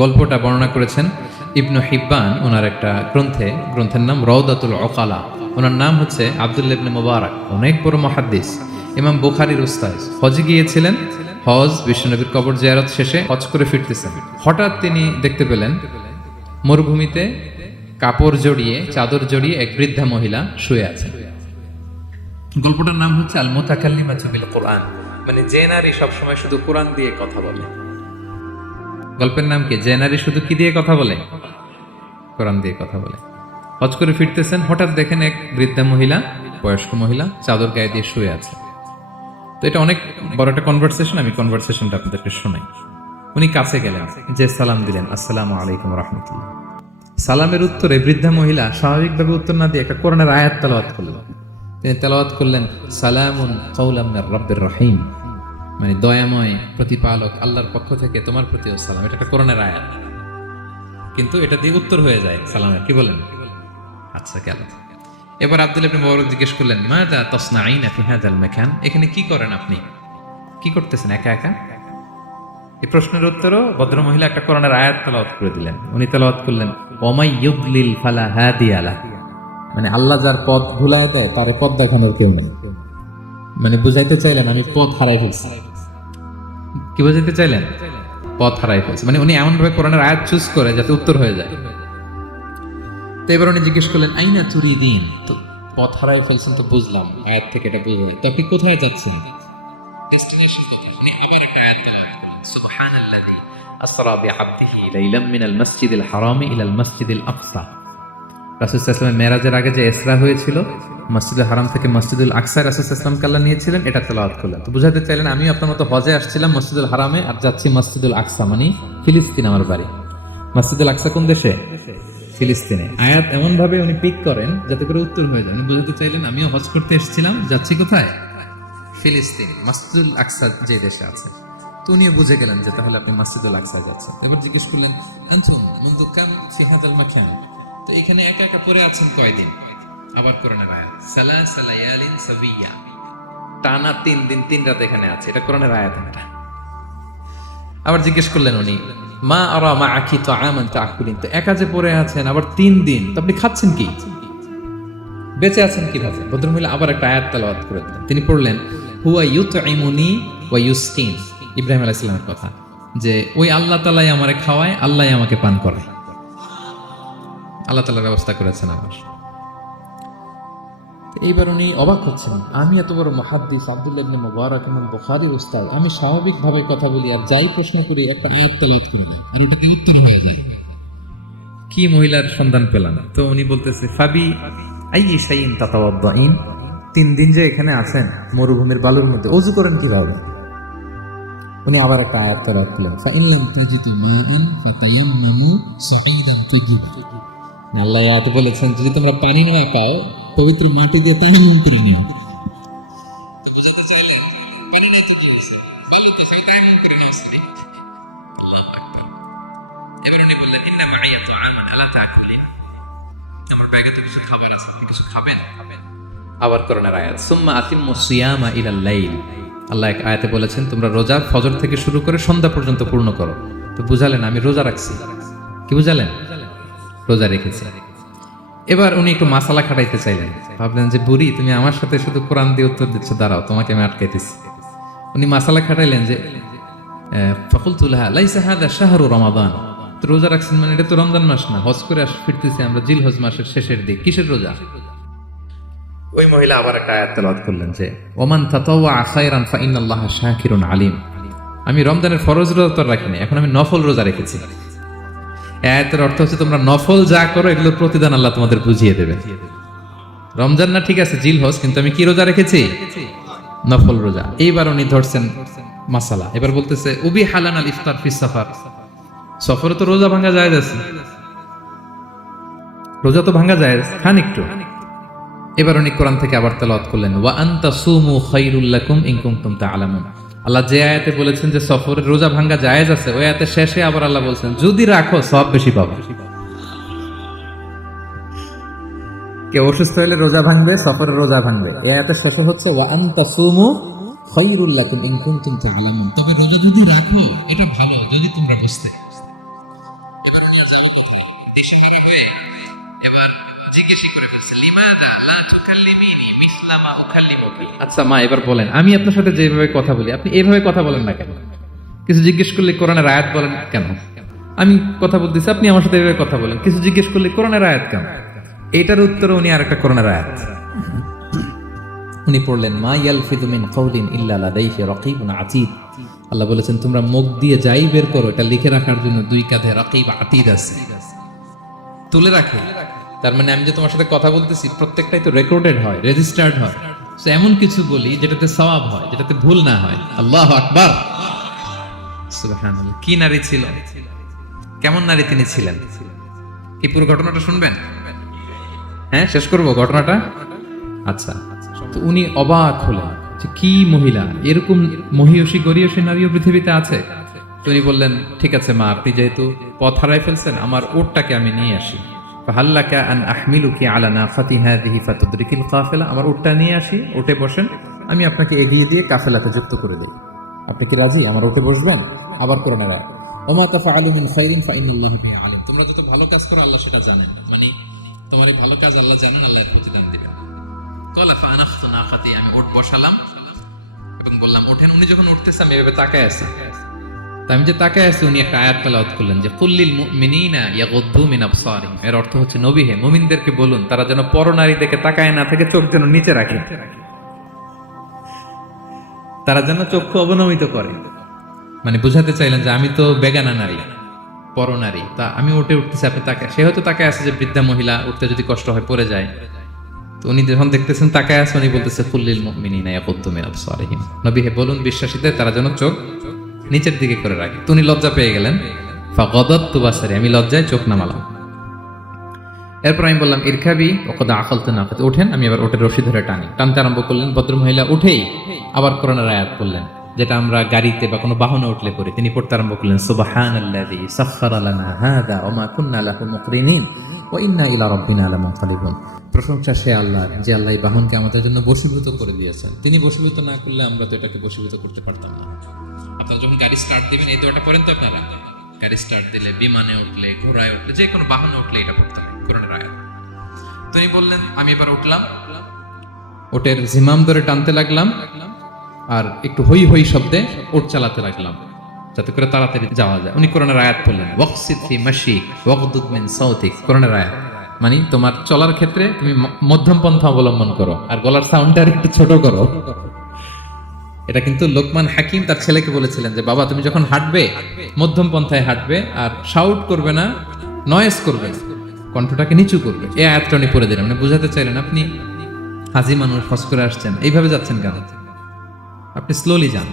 গল্পটা বর্ণনা করেছেন ইবনু হিব্বান ওনার একটা গ্রন্থের নাম রওদাতুল উকালা। ওনার নাম হচ্ছে আব্দুল্লাহ ইবনে মুবারক, অনেক বড় মুহাদ্দিস, ইমাম বুখারীর উস্তাদ। হজে গিয়েছিলেন, হজ বিশ্বনবীর কবর জিয়ারত শেষে হজ করে ফিরতেছেন। হঠাৎ তিনি দেখতে পেলেন মরুভূমিতে কাপড় জড়িয়ে, চাদর জড়িয়ে এক বৃদ্ধা মহিলা শুয়ে আছে। গল্পটার নাম হচ্ছে আল মুতাকাল্লিমাতু বিল কোরআন, মানে যে নারী সবসময় শুধু কোরআন দিয়ে কথা বলে। গল্পের নাম কি? যে নারী শুধু কি দিয়ে কথা বলে? কোরআন দিয়ে কথা বলে। হজ করে ফিরতেছেন, হঠাৎ দেখেন এক বৃদ্ধা মহিলা, বয়স্ক মহিলা, চাদর গায়ে দিয়ে শুয়ে আছে। তো এটা অনেক বড় একটা কনভারসেশন, আমি কনভারসেশনটা আপনাদেরকে শোনাই। উনি কাছে গেলেন, যে সালাম দিলেন, আসসালামু আলাইকুম রাহমাতুল্লাহ। সালামের উত্তরে বৃদ্ধা মহিলা স্বাভাবিকভাবে উত্তর না দিয়ে একটা কোরআনের আয়াত তেলাওয়াত করলেন। তিনি তেলাওয়াত করলেন, সালামুন কাওলাম মির রাব্বির রহিম, মানে দয়াময় প্রতিপালক আল্লাহর পক্ষ থেকে তোমার প্রতিও সালাম। এটা একটা কোরআনের আয়াত, কিন্তু এটা দিয়ে উত্তর হয়ে যায় সালামের। কি বলেন? আচ্ছা, গেল। এবার আব্দুল্লাহ ইবনে মুবারক জিজ্ঞেস করলেন, মাযা তাসনাঈনা ফি হাযাল মাকান, এখানে কি করেন আপনি? কি করতেছেন একা একা? এই প্রশ্নের উত্তরও ভদ্রমহিলা একটা কোরআনের আয়াত তেলাওয়াত করে দিলেন। উনি তেলাওয়াত করলেন, ওয়ামাই ইউদ্লিল ফালা হাদিয়া লাহ, মানে আল্লাহ যার পথ ভুলায় দেয় তারে পথ দেখানোর কেউ নেই। মানে বুঝাইতে চাইলেন আমি পথ হারাই ফেলছি। কি বুঝাইতে চাইলেন? পথ হারাই ফেলছি, মানে উনি এমন ভাবে কোরআনের আয়াত চুজ করে যাতে উত্তর হয়ে যায়। তো এবার উনি জিজ্ঞেস করলেন, আইনা তুরিদিন, তো পথ হারাই ফেলছেন তো বুঝলাম, আয়াত থেকে এটা বুঝে, তো আপনি কোথায় যাচ্ছেন? ডেস্টিনেশন কোথায়? উনি আবার একটা আয়াত তেলাওয়াত করলেন, সুবহানাল্লাযী আসরা বিআবদিহি লাইলাম মিনাল মাসজিদিল হারামি ইলাল মাসজিদিল আকসা। রাসূল সাল্লাল্লাহু আলাইহি ওয়াসাল্লাম মেরাজের আগে যে ইসরা হয়েছিল, মসজিদুল হারাম থেকে মসজিদুল আকসা রাসূল সাল্লাল্লাহু আলাইহি ওয়াসাল্লামকে আল্লাহ নিয়েছিলেন, এটা তেলাওয়াত করলেন। তো বুঝাতে চাইলেন আমি আপনার মতো হজে আসছিলাম মসজিদুল হারামে, আর যাচ্ছি মসজিদুল আকসা, মানে ফিলিস্তিন আমার বাড়ি। মসজিদুল আকসা কোন দেশে? ফিলিস্তিনে। আয়াত এমন ভাবে উনি পিক করেন যাতে করে উত্তর হয়ে যায়। উনি বুঝাতে চাইলেন আমিও হজ করতে এসেছিলাম, যাচ্ছি কোথায়? ফিলিস্তিন, মসজিদুল আকসা যে দেশে আছে। তো উনিও বুঝে গেলেন যে তাহলে আপনি মসজিদুল আকসায় যাচ্ছেন। এবার জিজ্ঞেস করলেন, আনতুম মুনযু কাম ফি হাযাল মাকান, তো এখানে একা একা পড়ে আছেন কয়দিন? আবার কোরআনের আয়াত, সালাসা লায়ালিন সাবিয়া, টানা 3 দিন 3 রাত এখানে আছে, এটা কোরআনের আয়াত। এটা আবার জিজ্ঞেস করলেন উনি, মা আরা মাআকি তাআমান তাআকুলিন, তো একা যে পড়ে আছেন আবার 3 দিন, তো আপনি খাচ্ছেন কি? বেঁচে আছেন কিভাবে? ভদ্রমহিলা আবার একটা আয়াত তেলাওয়াত করে দিলেন। তিনি পড়লেন, হুয়া ইউতঈমুনি ওয়া ইউসকিন, ইব্রাহিম আলাইহিস সালামের কথা, যে ওই আল্লাহ তাআলাই আমারে খাওয়ায়, আল্লাহই আমাকে পান করায়। আল্লাহ তাআলা ব্যবস্থা করেছেন আমার। এইবার উনি অবাক হচ্ছেন, আমি এত বড় মুহাদ্দিস আব্দুল্লাহ ইবনে মুবারক ইমাম বুখারীর উস্তাদ, আমি স্বাভাবিকভাবে কথা বলি আর যাই প্রশ্ন করি একটা আয়াত তেলাওয়াত করে দেয় আর ওটাকে উত্তর হয়ে যায়। কি মহিলার সন্ধান পেলাম? তো উনি বলতেছে, ফাবি আইয়ি শাইইন তাতাওয়াদ্দাইন, 3 দিন যে এখানে আছেন মরুভূমির বালুর মধ্যে, ওযু করেন কিভাবে? উনি আবার একটা আয়াত তেলাওয়াত করলেন, ফা ইন লাম তাজিদু মাআন ফাতায়াম্মামু সাঈদান তাইয়্যিব। আল্লাহ আয়াতে বলেছেন যদি তোমরা পানি না পাও, পবিত্র মাটি দিয়ে তায়াম্মুম করে নিও। তো বুঝাতে চাইলেন পানি না তো কি হইছে, বালু দিয়ে সেই তায়াম্মুম করে নাও সরি। আল্লাহু আকবার। এবার উনি বললেন, ইন্না মাইয়া তাআমান আলা তাকুলিন, আমার ব্যাগে তো কিছু খাবার আছে, আপনি কিছু খাবেন? আবার কোরআনের আয়াত, সুম্মা আতিম্মু সিয়ামা ইলাল লাইল, আল্লাহ এক আয়াতে বলেছেন তোমরা রোজা ফজর থেকে শুরু করে সন্ধ্যা পর্যন্ত পূর্ণ করো। তো বুঝালেন আমি রোজা রাখছি। কি বুঝালেন? রোজা রেখেছে। এবার উনি একটু মাসালা খাটাইতে চাইলেন, ভাবলেন যে বুড়ি তুমি আমার সাথে শুধু কোরআন দিয়ে উত্তর দিচ্ছ, দাঁড়াও তোমাকে আমি আটকাইতেছি। উনি মাসালা খাটাইলেন যে ফাকুলতু লাহা লাইসা হাযা শাহরু রমাদান, তো রোজা রাখছেন মানে এটা তো রমজান মাস না, হজ করে ফিরতেছি আমরা জিলহজ মাসের শেষের দিক, কিসের রোজা? ওই মহিলা আবার একটা আয়াত তেলাওয়াত করলেন যে ওমান তাতাওয়া খায়রান ফা ইন্নাল্লাহা শাকিরুন আলিম, আমি রমজানের ফরজ রোজা তো রাখিনি, এখন আমি নফল রোজা রেখেছি। আয়াতের অর্থ হচ্ছে তোমরা নফল যা করো এগুলোর প্রতিদান আল্লাহ তোমাদের বুঝিয়ে দেবে। রমজান না ঠিক আছে জিলহজ, কিন্তু আমি কি রোজা রেখেছি? নফল রোজা। এইবার উনি ধরছেন মাসালা, এবার বলতেছে উবি হালান আল ইফতার ফিস সাফার, সফরে তো রোজা ভাঙা জায়েজ আছে, রোজা তো ভাঙা জায়েজ, খান একটু। এবার উনি কোরআন থেকে আবার তেলাওয়াত করলেন, ওয়া আনতা সুমু খায়রুল লাকুম ইন কুনতুম তা'লামুন, আল্লাহ যে আয়াতে বলেছেন যে সফরের রোজা ভাঙা জায়েজ আছে, ওই আয়াতের শেষে আবার আল্লাহ বলছেন যদি রাখো সওয়াব বেশি পাবে। কেউ অসুস্থ হলে রোজা ভাঙবে, সফরের রোজা ভাঙবে, এই আয়াতের শেষে হচ্ছে ওয়া আনতা সুমু খায়রুল লাকুম ইন কুনতুম তা'লামুন, তবে রোজা যদি রাখো এটা ভালো যদি তোমরা বুঝতে। তুকাল্লিমিনি মিসলা মা উকাল্লিমুকি। আচ্ছা মা, এবার বলেন, আমি আপনার সাথে যেভাবে কথা বলি আপনি এইভাবে কথা বলেন না কেন? কিছু জিজ্ঞেস করলে কোরআনের আয়াত বলেন কেন? আমি কথা বলতেছি, আপনি আমার সাথে এভাবে কথা বলেন। কিছু জিজ্ঞেস করলে কোরআনের আয়াত কেন? এইটার উত্তরে উনি আরেকটা কোরআনের আয়াত উনি পড়লেন, মা ইয়ালফিযু মিন কাওলিন ইল্লা লাদাইহি রাকীবুন আতীদ। আল্লাহ বলেছেন, তোমরা মুখ দিয়ে যাই বের করো, এটা লিখে রাখার জন্য দুই কাঁধে রাকীব আতীদ আছে, তুলে রাখে। তার মানে আমি যে তোমার সাথে কথা বলতেছি প্রত্যেকটাই তো রেকর্ডেড হয়, রেজিস্টার্ড হয়। তো এমন কিছু বলি যেটাতে সওয়াব হয়, যেটাতে ভুল না হয়। আল্লাহু আকবার, সুবহানাল্লাহ। কি নারী ছিল, কেমন নারী তিনি ছিলেন? এই পুরো ঘটনাটা শুনবেন? হ্যাঁ, শেষ করব ঘটনাটা। আচ্ছা, তো উনি অবাক হলেন যে কি মহিলা, এরকম মহিয়সী গরিয়সী নারীও পৃথিবীতে আছে। তো উনি বললেন, ঠিক আছে মা, আপনি যেহেতু পথ হারাই ফেলছেন, আমার উটটাকে আমি নিয়ে আসি। ফাহাল্লাকা আন আহমিলুকি আলা নাফাতি হাযিহি ফাতুদরিকিল কাফিলা। আমার উটটা নিয়ে আসি, উটে বসেন, আমি আপনাকে এগিয়ে দিয়ে কাফেলাতে যুক্ত করে দেই। আপনি কি রাজি আমার উটে বসবেন? আবার কোরআনের আয়াত, ওমা তাফআলু মিন খাইরিন ফাইনাল্লাহা বিহি আলিম। তোমরা যত ভালো কাজ করো আল্লাহ সেটা জানেন। মানে তোমার এই ভালো কাজ আল্লাহ জানেন, আল্লাহ এর প্রতিদান দিবেন। ক্বালা ফাআনাখতু নাকাতি, আমি উট বসালাম এবং বললাম ওঠেন। উনি যখন উঠতেছে আমি এভাবে তাকায় আছি। তা আমি যে তাকায় আছি, উনি একটা আয়াত তেলাওয়াত করলেন যে কুল্লিল মুমিনিনা ইয়াগুদ্দু মিন আবসারিহিম। এর অর্থ হচ্ছে, নবী হে, মুমিনদেরকে বলুন তারা যেন পরনারী দিকে তাকায় না থেকে চোখ যেন নিচে রাখে, তারা যেন চক্ষু অবনমিত করে। মানে বুঝাতে চাইলেন যে আমি তো বেগানা নারী, পরনারী, তা আমি উঠে উঠতেছি, আপনি তাকায়। সে হয়তো তাকায় আছে যে বৃদ্ধা মহিলা উঠতে যদি কষ্ট হয় পড়ে যায়। তো উনি যখন দেখতেছেন তাকায় আছে, উনি বলতেছে কুল্লিল মুমিনিনা ইয়াগুদ্দু মিন আবসারিহিম। নবী হে, বলুন বিশ্বাসীদের তারা যেন চোখ নিচের দিকে করে রাখে। তো উনি লজ্জা পেয়ে গেলেন। ফাগাদাততু বাসারি, আমি লজ্জায় চোখ নামালাম। এরপর আমি বললাম, ইরকাবি ওয়াকাদ আখালতু নাকাত, ওঠেন। আমি আবার ওটের রশি ধরে টানতে আরম্ভ করলেন। ভদ্রমহিলা উঠেই আবার কোরআনের আয়াত পড়লেন, যেটা আমরা গাড়িতে বা কোনো বাহনে উঠলে পড়ি। তিনি পড়তে আরম্ভ করলেন, সুবহানাল্লাযী সাখখারা লানা হাযা ওয়া মা কুন্না লাহু মুকরিনিন ওয়া ইন্না ইলা রাব্বিনা লামুনকালিবুন। প্রশংসা সে আল্লাহ, যে আল্লাহ এই বাহনকে আমাদের জন্য বশীভূত করে দিয়েছেন। তিনি বশীভূত না করলে আমরা তো এটাকে বশীভূত করতে পারতাম না। আপনারা যখন গাড়ি স্টার্ট দিবেন এই দোয়াটা পড়েন তো আপনারা? গাড়ি স্টার্ট দিলে, বিমানে উঠলে, ঘোড়ায় উঠলে, যে কোনো বাহনে উঠলে এটা পড়তে হবে, কোরআনের আয়াত। তিনি বললেন, আমি এবার উঠলাম, ওটের জিমাম ধরে টানতে লাগলাম আর একটু হই হই শব্দে ওট চালাতে লাগলাম, যাতে করে তাড়াতাড়ি যাওয়া যায়। উনি কোরআনের আয়াত বললেন, ওয়াকসিদ ফি মাশিক ওয়াগদুদ মিন সাউতিক। কোরআনের আয়াত মানে তোমার চলার ক্ষেত্রে তুমি মধ্যম পন্থা অবলম্বন করো আর গলার সাউন্ডটা একটু ছোট করো। এটা কিন্তু লোকমান হাকিম তার ছেলেকে বলেছিলেন যে বাবা, তুমি যখন হাঁটবে মধ্যম পন্থায় হাঁটবে, আর শাউট করবে না, নয়েজ করবে না, কণ্ঠটাকে নিচু করবে। এই আয়াতটা উনি পড়ে দিলেন। মানে বুঝাতে চাইলেন, আপনি হাজি মানুষ, হজ করে আসছেন, এইভাবে যাচ্ছেন কেন? আপনি স্লোলি যান।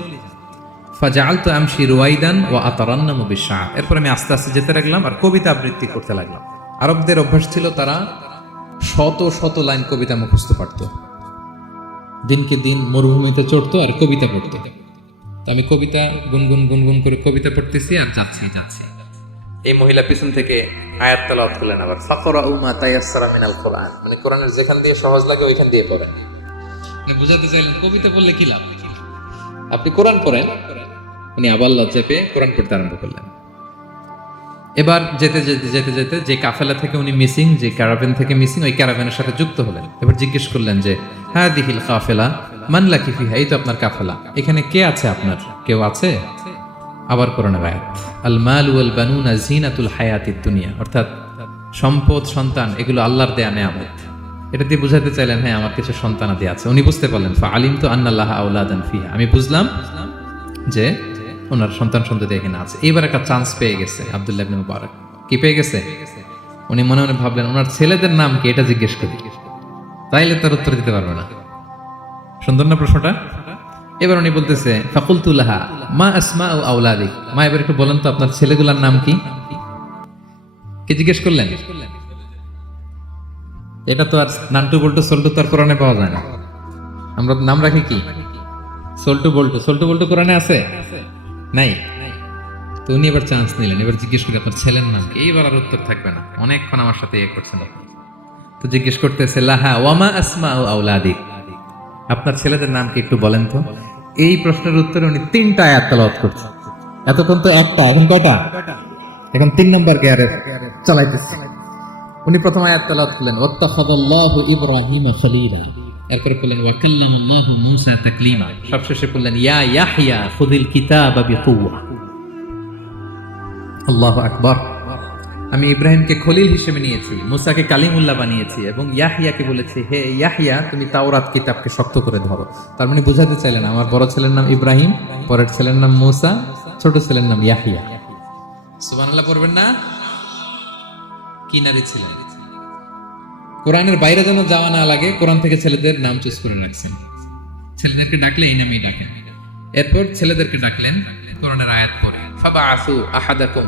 ফাজাআলতু আমশি রুয়াইদান ওয়া আতারান্নামু বিশআর। এরপর আমি আস্তে আস্তে যেতে লাগলাম আর কবিতা আবৃত্তি করতে লাগলাম। আরবদের অভ্যাস ছিল, তারা শত শত লাইন কবিতা মুখস্থ পারত। দিনকে দিন মরুভূমিতে চড়তো আর কবিতা পড়তো। আমি কবিতা গুনগুন গুনগুন করে কবিতা পড়তেছি আর যাচ্ছি। এই মহিলা পিছন থেকে আয়াত তেলাওয়াত করলেন আবার, ফাকরাউ মা তায়াসসারা মিনাল কোরআন। মানে কোরআনের যেখান দিয়ে সহজ লাগে ওইখান দিয়ে পড়ে। মানে বুঝাতে চাইলেন কবিতা পড়লে কি লাভ, আপনি কোরআন পড়েন। উনি আবার লজ্জা পেয়ে কোরআন পড়তে আরম্ভ করলেন। এবার যেতে যেতে যেতে যেতে যে কাফেলা থেকে উনি মিসিং, যে ক্যারাভেন থেকে মিসিং, ওই ক্যারাভেনের সাথে যুক্ত হলেন। এবার জিজ্ঞেস করলেন যে হাদিহিল কাফেলা মান লাকি ফিহা, এই তো আপনার কাফেলা, এখানে কে আছে আপনার? কেউ আছে? আবার কোরআনের আয়াত, আল মাল ওয়াল বানুনা জিনাতুল হায়াতিদ দুনিয়া, অর্থাৎ সম্পদ, সন্তান, এগুলো আল্লাহর দেয়া নেয়ামত। এটা দিয়ে বুঝাতে চাইলেন, হ্যাঁ আমার কিছু সন্তানাদি আছে। উনি বুঝতে পারলেন, ফাআলিমতু আন্নাল্লাহা আওলাদান ফিহা, আমি বুঝলাম যে ওনার সন্তান সন্ততি এখানে আছে। এইবার একটা চান্স পেয়ে গেছে আব্দুল্লাহ ইবনে মুবারক। কি পেয়ে গেছে? উনি মনে মনে ভাবলেন, ওনার ছেলেদের নাম কি, এটা জিজ্ঞেস করি, তাইলে তার উত্তর দিতে পারবে না। সুন্দর না প্রশ্নটা? এবার উনি বলতেছে, ফাকুলতু লাহা মা আসমাউ আওলাদিক, মা এবার একটু বলেন তো আপনার ছেলেগুলোর নাম কি? কি জিজ্ঞেস করলেন? এটা তো আর নান্টু বল্টু সল্টু তো আর কোরআনে পাওয়া যায় না। আমরা নাম রাখি কি? সল্টু বল্টু। সল্টু বল্টু কোরআনে আছে? নাই। তো উনি এবার চান্স নিলেন, এবার জিজ্ঞেস করি আপনার ছেলের নাম কি? এইবার আর উত্তর থাকবে না, অনেকক্ষণ আমার সাথে করছেন। তো জিজ্ঞেস করতেছে, লাহা ওয়ামা আসমাউ আওলাদিক, আপনার ছেলেদের নাম কি একটু বলেন তো। এই প্রশ্নের উত্তরে উনি 3টা আয়াত তেলাওয়াত করছে। এতক্ষণ তো একটা, এখন কয়টা? এখন 3 নম্বর গিয়ারে চালাইতেছে। উনি প্রথম আয়াত তেলাওয়াত করলেন, ওয়াত্তাখাযাল্লাহু ইব্রাহিমা খলিলা, এরপরে বললেন ওয়া কাল্লামাল্লাহু মূসা তাকলিমা, সবশেষে বললেন ইয়া ইয়াহইয়া খুযিল কিতাবা বিকুওয়া। আল্লাহু আকবার। আমি ইব্রাহিমকে খলিল হিসেবে নিয়েছি, মুসাকে কালিমুল্লাহ বানিয়েছি, এবং ইয়াহইয়াকে বলেছি হে ইয়াহইয়া তুমি তাওরাত কিতাবকে শক্ত করে ধরো। তার মানে বোঝাতে চাইলেন আমার বড় ছেলের নাম ইব্রাহিম, পরের ছেলের নাম মুসা, ছোট ছেলের নাম ইয়াহইয়া। সুবহানাল্লাহ পড়বেন না? কি নারী ছিলেন! কোরআনের বাইরে যেন যাওয়া না লাগে, কোরআন থেকে ছেলেদের নাম চুজ করে রাখছেন। ছেলেদেরকে ডাকলে এই নামেই ডাকেন। এরপর ছেলেদেরকে ডাকলেন কোরআনের আয়াত পড়ে, ফাবাআসু আহাদাকুম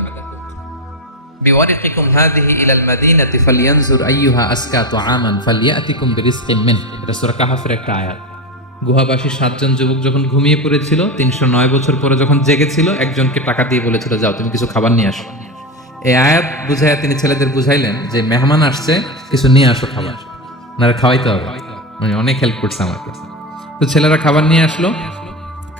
বিওয়ারিকিকুম হাযিহি ইলাল মাদিনাতি ফালইয়ানজুর আইয়ুহা আসকা তুআমান ফালইয়াতিকুম বিরিজকিম মিন। এটা সূরা কাহফের একটা আয়াত। গুহাবাসী 7 জন যুবক যখন ঘুমিয়ে পড়েছিল, 309 বছর পরে যখন জেগেছিল, একজনকে টাকা দিয়ে বলেছিল যাও তুমি কিছু খাবার নিয়ে আসো। এই আয়াত বুঝাইয়া তিনি ছেলেদের বুঝাইলেন যে মেহমান আসছে, কিছু নিয়ে আসো খাবার, ওনারা খাওয়াইতে হবে। উনি অনেক হেল্প করছে আমাকে। তো ছেলেরা খাবার নিয়ে আসলো।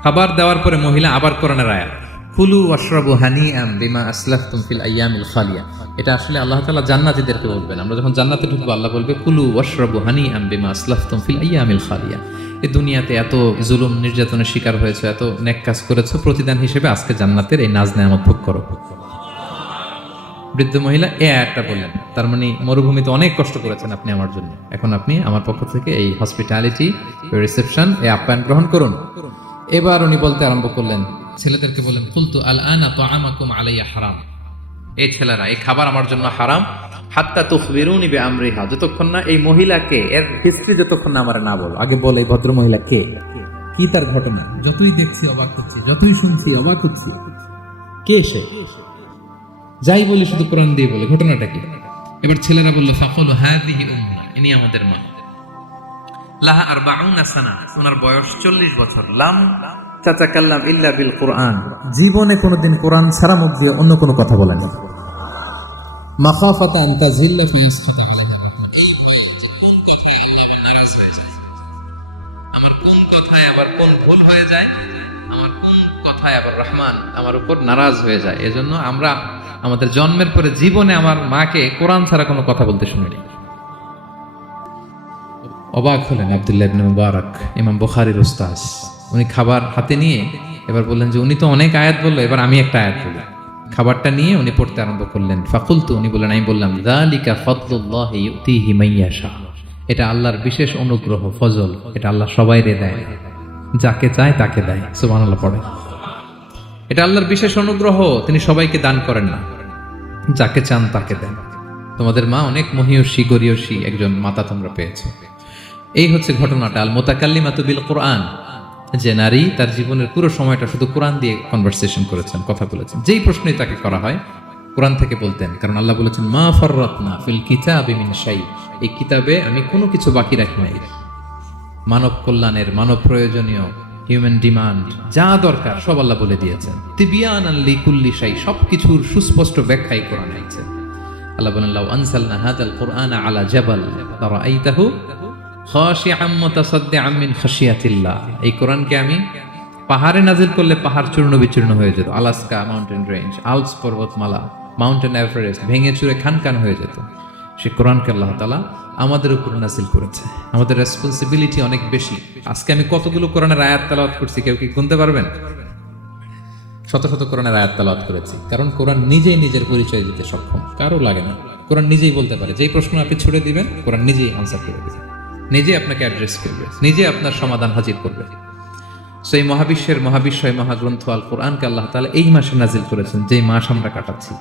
খাবার দেওয়ার পরে মহিলা আবার কোরআনের আয়াত, কুলু ওয়াশরাবু হানিআম বিমা আসলাফতুম ফিল আইয়ামিল খালিয়া। এটা আসলে আল্লাহ তাআলা জান্নাতীদেরকে বলবেন। আমরা যখন জান্নাতে ঢুকবো আল্লাহ বলবে কুলু ওয়াশরাবু হানিআম বিমা আসলাফতুম ফিল আইয়ামিল খালিয়া। এই দুনিয়াতে এত জুলুম নির্যাতনের শিকার হয়েছে, এত নেক কাজ করেছো, প্রতিদান হিসেবে আজকে জান্নাতের এই নাজ নেয়ামত ভোগ করো। বৃদ্ধ মহিলা এই আয়াতটা বললেন, তার মানে মরুভূমিতে অনেক কষ্ট করেছেন আপনি আমার জন্য, এখন আপনি আমার পক্ষ থেকে এই হসপিটালিটি, রিসেপশন, এই আপ্যায়ন গ্রহণ করুন। এবার উনি বলতে আরম্ভ করলেন, ছেলেদেরকে বললেন কুলতু আল আনা তুআমাকুম আলাইয়া হারাম। এই ছেলেরা, এই খাবার আমার জন্য হারাম, হাত্তা তুখবিরুনি বিআমরিহা, যতক্ষণ না এই মহিলাকে, এর হিস্ট্রি যতক্ষণ না আমার না বলো। আগে বলে এই ভদ্র মহিলা কে, কি তার ঘটনা, যতই দেখছি অবাক হচ্ছি, যতই শুনছি অবাক হচ্ছি, কে সে? যাই বলি শুধু কোরআন দিয়ে বলে, ঘটনাটা কি? এবার ছেলেরা বলল ফাকুলু হাযিহি উম্মুনা, ইনি আমাদের মা। লাহা 40 সানা, ওনার বয়স 40 বছর। লাম তাতাকাল্লাম ইল্লা বিল কুরআন, জীবনে কোনোদিন কোরআন ছাড়া মুখ দিয়ে অন্য কোনো কথা বলেনি। মাখাফাতা আন তাযিল্লা ফায়াসখাতা আলাইহা, এই ভয় যে কোন কথায় আল্লাহ নারাজ হয়ে যায়, আমার কোন কথায় আবার কোন ভুল হয়ে যায়, আমার কোন কথায় আবার রহমান আমার উপর নারাজ হয়ে যায়। এজন্য আমরা আমাদের জন্মের পরে জীবনে আমার মাকে কোরআন ছাড়া কোনো কথা বলতে শুনিনি। অবাক হলেন আব্দুল্লাহ ইবনে মুবারক, ইমাম বুখারীর উস্তাদ। উনি খাবার হাতে নিয়ে এবার বললেন যে উনি তো অনেক আয়াত বললো, এবার আমি একটা আয়াত বলি। খাবারটা নিয়ে উনি পড়তে আরম্ভ করলেন। ফাকুলতু, উনি বললেন, আমি বললাম যালিকা ফাদলুল্লাহি ইউতিহি মাইয়াশা, এটা আল্লাহর বিশেষ অনুগ্রহ, ফজল, এটা আল্লাহ সবাইরে দেয়, যাকে চায় তাকে দেয়। সুবহানাল্লাহ পড়ে। এটা আল্লাহর বিশেষ অনুগ্রহ, তিনি সবাইকে দান করেন না, যাকে চান তাকে দেন। তোমাদের মা অনেক মহিয়সী গরিয়সী একজন মাতা তোমরা পেয়েছো। এই হচ্ছে ঘটনাটা। আল মুতাকাল্লিমাতু বিল কোরআন, যে নারী তার জীবনের পুরো সময়টা শুধু কোরআন দিয়ে কনভারসেশন করেছেন, কথা বলেছেন। যেই প্রশ্নই তাকে করা হয় কোরআন থেকে বলতেন, কারণ আল্লাহ বলেছেন মা ফাররাতনা ফিল কিতাবি মিন শাই, এই কিতাবে আমি কোনো কিছু বাকি রাখি নাই। মানব কল্যাণের, মানব প্রয়োজনীয়, হিউম্যান ডিমান্ড যা দরকার সব আল্লাহ বলে দিয়েছেন। তিবিয়ানান লিকুল্লি শাই, সবকিছুর সুস্পষ্ট ব্যাখ্যাই কোরআনে আছে। আল্লাহ বলেন লাউ আনসালনা হাযাল কুরআনা আলা জাবাল লারাআইতাহু খাশিআম মুতাসাদ্দিআম মিন খাশিয়াতিল্লাহ, এই কোরআনকে আমি পাহাড়ে নাজিল করলে পাহাড় চূর্ণ বিচূর্ণ হয়ে যেত। আলাস্কা মাউন্টেন রেঞ্জ, আল্পস পর্বতমালা, মাউন্টেন এভারেস্ট ভেঙে চুরে খানখান হয়ে যেত। সে কোরআনকে আল্লাহ তাআলা আমাদের উপর নাজিল করেছে। আমাদের রেসপন্সিবিলিটি অনেক বেশি। আজকে আমি কতগুলো কোরআনের আয়াত তেলাওয়াত করছি, কেউ কি গুনতে পারবেন? শত শত কোরআনের আয়াত তেলাওয়াত করেছি, কারণ কোরআন নিজেই নিজের পরিচয় দিতে সক্ষম, কারো লাগে না। কোরআন নিজেই বলতে পারে, যেই প্রশ্ন আপনি ছুড়ে দিবেন কোরআন নিজেই আনসার করে দিবে, নিজে আপনাকে অ্যাড্রেস করবে, নিজে আপনার সমাধান হাজির করবে। সেই মহাবিশ্বের মহাবিশ্বয় মহাগ্রন্থ আল কোরআনকে আল্লাহ তাআলা এই মাসে নাজিল করেছেন, যেই মাস আমরা কাটাচ্ছি।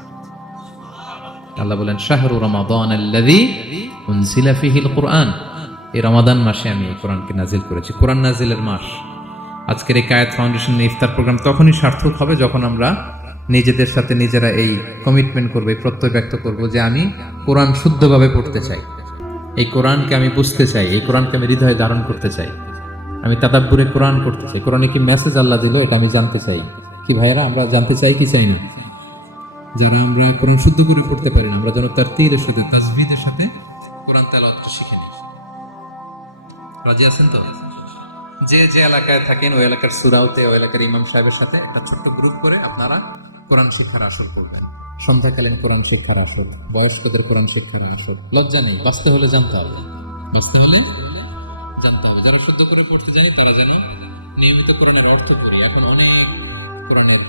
আল্লাহ বলেন শাহরু রমাদানাল্লাযী উনজিলা ফীহিল কুরআন, এই রমাদান মাসে আমি এই কোরআনকে নাজিল করেছি। কোরআন নাজিলের মাস। আজকের এই কায়েত ফাউন্ডেশনের ইফতার প্রোগ্রাম তখনই সার্থক হবে যখন আমরা নিজেদের সাথে নিজেরা এই কমিটমেন্ট করবো, এই প্রত্যয় ব্যক্ত করবো যে আমি কোরআন শুদ্ধভাবে পড়তে চাই, এই কোরআনকে আমি বুঝতে চাই, এই কোরআনকে আমি হৃদয়ে ধারণ করতে চাই, আমি তাদাব্বুরে কোরআন করতে চাই। কোরআনে কি মেসেজ আল্লাহ দিল এটা আমি জানতে চাই। কি ভাইয়েরা, আমরা জানতে চাই কি চাই না? যারা আমরা কোরআন শুদ্ধ করে পড়তে পারি না, আমরা যেন তার তীরের সাথে তাজবিদের সাথে কোরআন তেলাওয়াত শিখে নিই। রাজি আছেন তো? যে যে এলাকায় থাকেন ওই এলাকার সুরাউতে, ওই এলাকার ইমাম সাহেবের সাথে একটা ছোট্ট গ্রুপ করে আপনারা কোরআন শিক্ষার আসর করবেন। সন্ধ্যাকালীন কোরআন শিক্ষার আসর, বয়স্কদের কোরআন শিক্ষার আসর। লজ্জা নেই, বাঁচতে হলে জানতে হবে, বাঁচতে হলে জানতে হবে। যারা শুদ্ধ করে পড়তে জানে তারা যেন নিয়মিত কোরআনের অর্থ পড়ি। এখন অনেক কোরআনের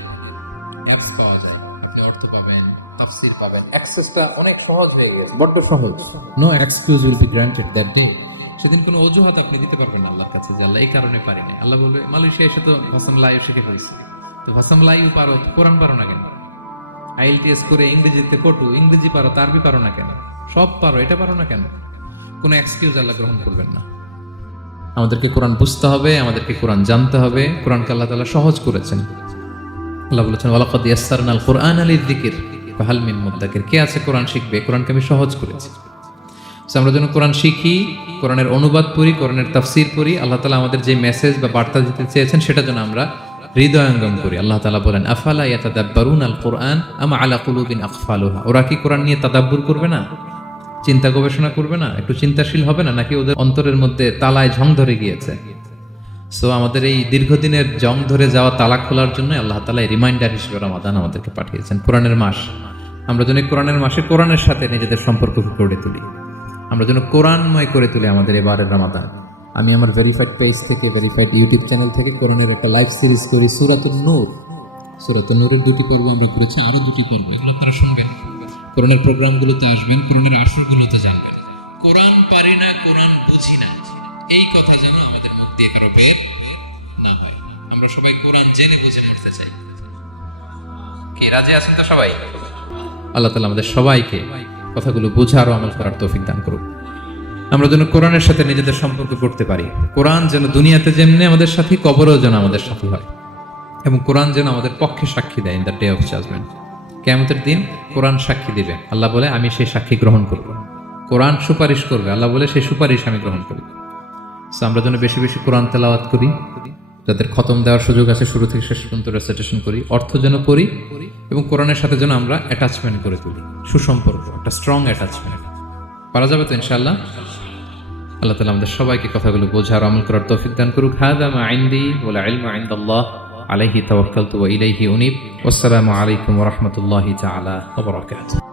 অ্যাপস পাওয়া যায়, আপনি অর্থ পাবেন, তাফসীর পাবেন, অ্যাক্সেসটা অনেক সহজ হয়ে গেছে, বড্ড সহজ। No excuse will be granted that day. সেদিন কোনো অজুহাত আপনি দিতে পারবেন না আল্লাহর কাছে যে আল্লাহ এই কারণে পারি না। আল্লাহ বলবে মালয়েশিয়া এসে তো ভাসাম লাইও শিখে ফেলছে, তো ভাসাম লাইও পারো, কোরআন পারো না কেন? আইএলটিএস করে ইংরেজিতে কটু, ইংরেজি পারো, আরবি পারো না কেন? সব পারো, এটা পারো না কেন? কোনো এক্সকিউজ আল্লাহ গ্রহণ করবেন না। আমাদেরকে কোরআন বুঝতে হবে, আমাদেরকে কোরআন জানতে হবে। কোরআনকে আল্লাহ তাআলা সহজ করেছেন। আল্লাহ বলেছেন ওয়ালাকাদ ইয়াসসারনাল কুরআনা লিযিকর ফাহাল মিন মুদ্দাকির। কে আছে কোরআন শিখবে? কোরআনকে আমি সহজ করেছি। সো আমরা যেন কোরআন শিখি, কোরআনের অনুবাদ পড়ি, কোরআনের তাফসীর পড়ি। আল্লাহ তাআলা আমাদের যে মেসেজ বা বার্তা দিতে চেয়েছেন সেটা যেন আমরা হৃদয়ঙ্গম করি। আল্লাহ তাআলা বলেন আফালা ইয়াতাদাব্বারুনাল কুরআন আম আলা কুলুবিন আকফালুহা। ওরা কি কোরআন নিয়ে তাদাব্বুর করবে না, চিন্তা গবেষণা করবে না, একটু চিন্তাশীল হবে না? নাকি ওদের অন্তরের মধ্যে তালায় ঝং ধরে গিয়েছে? সো আমাদের এই দীর্ঘদিনের জং ধরে যাওয়া তালা খোলার জন্য আল্লাহ তাআলা রিমাইন্ডার হিসেবে রমাদান আমাদেরকে পাঠিয়েছেন, কোরআনের মাস। আমরা যেন কোরআনের মাসে কোরআনের সাথে নিজেদের সম্পর্ক গড়ে তুলি, আমরা যেন কোরআনময় করে তুলি আমাদের এবারের রমাদান। আমি আমার ভেরিফাইড পেজ থেকে, ভেরিফাইড ইউটিউব চ্যানেল থেকে কোরআনের একটা লাইভ সিরিজ করি, সূরাতুন নূর। সূরাতুন নূরের 2টি পর্ব আমরা করেছি, আরো 2টি পর্ব, এগুলো আপনারা শুনবেন। কোরআনের প্রোগ্রামগুলোতে আসবেন, কোরআনের আসরগুলোতে জানবেন। কোরআন পারি না, কোরআন বুঝি না, এই কথা যেন আমাদের মুখ দিয়ে কারো বের না হয়। আমরা সবাই কোরআন জেনে বুঝে মরতে চাই। কি রাজি আছেন তো সবাই? আল্লাহ তাআলা আমাদের সবাইকে কথাগুলো বোঝার ও আমল করার তৌফিক দান করুন। আমরা যেন কোরআনের সাথে নিজেদের সম্পর্ক করতে পারি। কোরআন যেন দুনিয়াতে যেমনি আমাদের সাথী, কবরেও যেন আমাদের সাথী হয়, এবং কোরআন যেন আমাদের পক্ষে সাক্ষী দেয় in the day of judgment. কিয়ামতের দিন কোরআন সাক্ষী দিবে, আল্লাহ বলে আমি সেই সাক্ষী গ্রহণ করব। কোরআন সুপারিশ করবে, আল্লাহ বলে সেই সুপারিশ আমি গ্রহণ করি। সো আমরা যেন বেশি বেশি কোরআন তেলাওয়াত করি, যাদের খতম দেওয়ার সুযোগ আছে শুরু থেকে শেষ পর্যন্ত রেসাইটেশন করি, অর্থ যেন পড়ি, এবং কোরআনের সাথে যেন আমরা অ্যাটাচমেন্ট করে তুলি, সুসম্পর্ক, একটা স্ট্রং অ্যাটাচমেন্ট। পারা যাবে তো ইনশাআল্লাহ? আল্লাহ তাআলা আমাদের সবাইকে কথাগুলো বোঝার আমল করার তৌফিক দান করুক। হাযা মা ইনদি ওয়াল ইলমু ইনদাল্লাহ আলাইহি তাওয়াক্কালতু ওয়া ইলাইহি উনীব। ওয়াসসালামু আলাইকুম ওয়া রাহমাতুল্লাহি তাআলা ওয়া বারাকাতুহু।